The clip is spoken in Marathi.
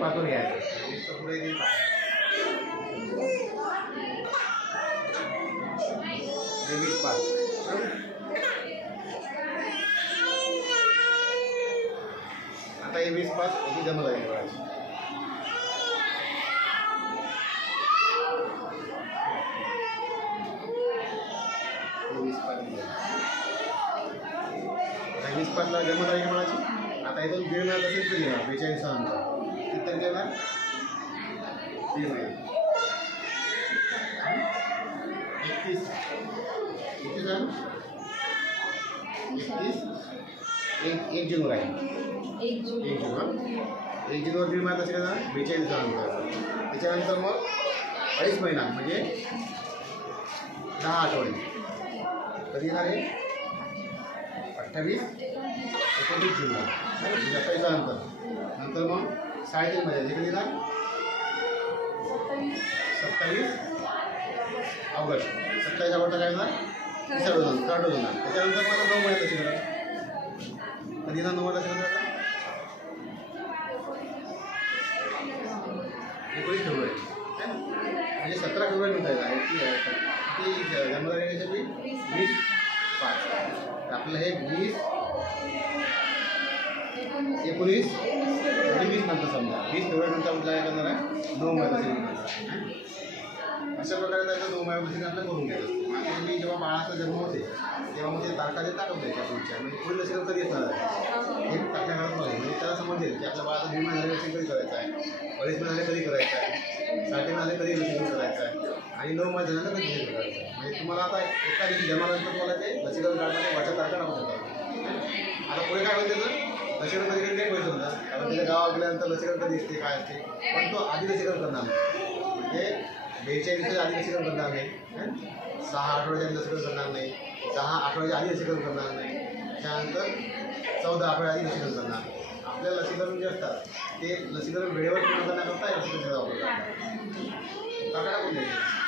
पासून घ्यायचं. 20 तर पुढे येईल 20 आता हे 20 याची जमा झाली बघायची. आता 20 ला जमा झाली म्हणायची. आता इथून दीड महिन्यात असेल तरी घेणार 42 नंतर किती घेणार 3 महिने 1 जून आहे. 1 जून 1 जूनवर दीड महिन्यात असेल ना 42 दिवसानंतर. त्याच्यानंतर मग 2.5 महिना म्हणजे 10 आठवडे कधी येणार आहे 28 29 जूनला. म्हणजे 28 नंतर मग 3.5 महिने कधी येणार 27 ऑगस्ट. 27 ऑगस्टला काय येणार 3rd डोज होणार. त्याच्यानंतर मला 9 महिन्यात असेल कधी येणार 9 महिन्यात असेल 19 फेब्रुवारी म्हणजे 17 फेब्रुवारी नंतर आहे ती जन्मतारीख 20/5. आपलं हे 20 19 आणि 20 नंतर समजा 20 फेब्रुवारी नंतर आपल्याला काय करणार आहे 9 महिन्यात. अशा प्रकारे त्याचं 9 महिन्यापासून आपल्याला करून घ्यायचं असतं. आणि तुम्ही जेव्हा बाळाचा जन्म होते तेव्हा म्हणजे तारखा जे टाकून द्यायच्या पुढच्या म्हणजे पुढील लसीकरण कधी येणार आहे हे टाकल्या घरात नाही. म्हणजे त्याला समजेल की आपल्या बाळाचा 2 महिने लसीकरण कधी करायचं आहे 2.5 महिने कधी करायचं आहे 3.5 महिने कधी लसीकरण करायचं आहे आणि 9 महिने झाल्यानंतर कधी लसीकरण करायचं आहे. म्हणजे तुम्हाला आता एका दिवशी जन्मानंतर तुम्हाला ते लसीकरण कार्डमध्ये वरच्या तारखा टाकू शकतात. आता पुढे काय होईल त्याचं लसीकरण कधी लेट होईल समजा कारण त्याच्या गावात गेल्यानंतर लसीकरण कधी असते काय असते पण तो आधी लसीकरण करणार नाही. म्हणजे 42 दिवसाच्या आधी लसीकरण करणार नाही 6 आठवड्याच्या आधी लसीकरण करणार नाही 10 आठवड्याच्या आधी लसीकरण करणार नाही त्यानंतर 14 आठवड्या आधी लसीकरण करणार. आपल्या लसीकरण जे असतात ते लसीकरण वेळेवर पूर्ण करण्याकरता लसीकरण वापर करतात. टाकून द्यायचे.